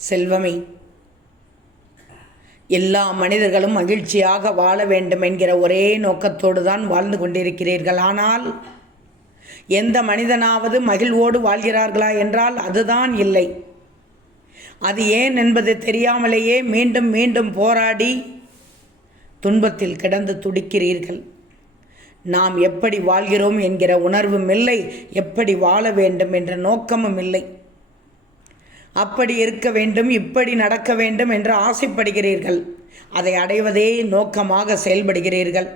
செல்வமே, எல்லா மனிதர்களும் மகிழ்ச்சியாக வாழ வேண்டும் என்கிற ஒரே நோக்கத்தோடு தான் வாழ்ந்து கொண்டிருக்கிறீர்கள். ஆனால் எந்த மனிதனாவது மகிழ்வோடு வாழ்கிறார்களா என்றால் அதுதான் இல்லை. அது ஏன் என்பது தெரியாமலேயே மீண்டும் மீண்டும் போராடி துன்பத்தில் கிடந்து துடிக்கிறீர்கள். நாம் எப்படி வாழ்கிறோம் என்கிற உணர்வும் இல்லை, எப்படி வாழ வேண்டும் என்ற நோக்கமும் இல்லை. அப்படி இருக்க வேண்டும், இப்படி நடக்க வேண்டும் என்று ஆசைப்படுகிறீர்கள். அதை அடைவதே நோக்கமாக செயல்படுகிறீர்கள்.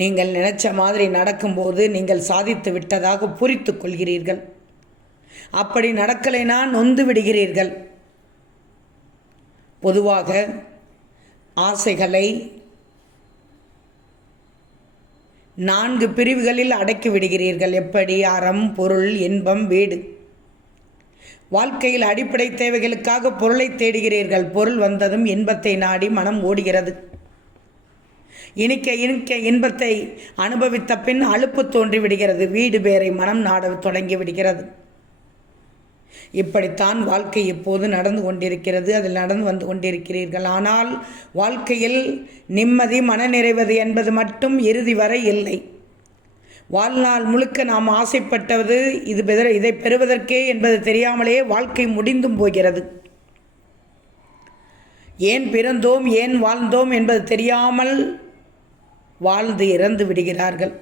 நீங்கள் நினைச்ச மாதிரி நடக்கும்போது நீங்கள் சாதித்து விட்டதாக புரித்து கொள்கிறீர்கள். அப்படி நடக்கலைனா நொந்து விடுகிறீர்கள். பொதுவாக ஆசைகளை 4 பிரிவுகளில் அடக்கி விடுகிறீர்கள். எப்படி? அறம், பொருள், இன்பம், வீடு. வாழ்க்கையில் அடிப்படை தேவைகளுக்காக பொருளை தேடுகிறீர்கள். பொருள் வந்ததும் இன்பத்தை நாடி மனம் ஓடுகிறது. இனிக்க இனிக்க இன்பத்தை அனுபவித்த பின் அலுப்பு தோன்றிவிடுகிறது. வீடு பேரை மனம் நாட தொடங்கி விடுகிறது. இப்படித்தான் வாழ்க்கை இப்போது நடந்து கொண்டிருக்கிறது. அதில் நடந்து வந்து கொண்டிருக்கிறீர்கள். ஆனால் வாழ்க்கையில் நிம்மதி, மனநிறைவது என்பது மட்டும் இறுதி வரை இல்லை. வாழ்நாள் முழுக்க நாம் ஆசைப்பட்டது இதை பெறுவதற்கே என்பது தெரியாமலே வாழ்க்கை முடிந்தும் போகிறது. ஏன் பிறந்தோம், ஏன் வாழ்ந்தோம் என்பது தெரியாமல் வாழ்ந்து இறந்து விடுகிறார்கள்.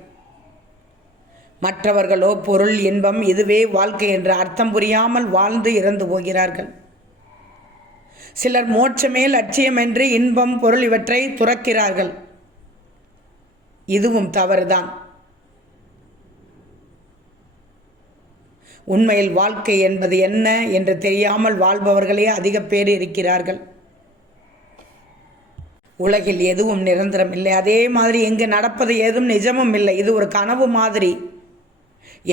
மற்றவர்களோ பொருள், இன்பம், இதுவே வாழ்க்கை என்ற அர்த்தம் புரியாமல் வாழ்ந்து இறந்து போகிறார்கள். சிலர் மோட்சமே லட்சியம் என்று இன்பம், பொருள் இவற்றை துறக்கிறார்கள். இதுவும் தவறுதான். உண்மையில் வாழ்க்கை என்பது என்ன என்று தெரியாமல் வாழ்பவர்களே அதிக பேர் இருக்கிறார்கள். உலகில் எதுவும் நிரந்தரம் இல்லை. அதே மாதிரி இங்கு நடப்பது எதுவும் நிஜமும் இல்லை. இது ஒரு கனவு மாதிரி.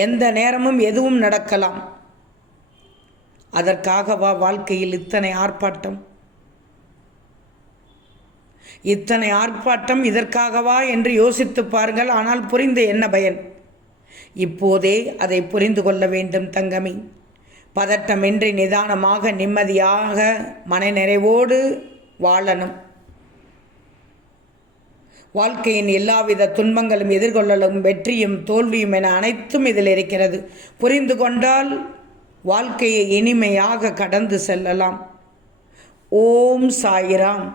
எந்த நேரமும் எதுவும் நடக்கலாம். அதற்காகவா வாழ்க்கையில் இத்தனை ஆர்ப்பாட்டம்? இத்தனை ஆர்ப்பாட்டம் இதற்காகவா என்று யோசித்து பாருங்கள். ஆனால் புரிந்து என்ன பயன்? இப்போதே அதை புரிந்து கொள்ள வேண்டும் தங்கமி. பதட்டமின்றி நிதானமாக நிம்மதியாக மனநிறைவோடு வாழணும். வாழ்க்கையின் எல்லாவித துன்பங்களும் எதிர்கொள்ளலும் வெற்றியும் தோல்வியும் என அனைத்தும் இதில் இருக்கிறது. புரிந்து கொண்டால் வாழ்க்கையை இனிமையாக கடந்து செல்லலாம். ஓம் சாய்ராம்.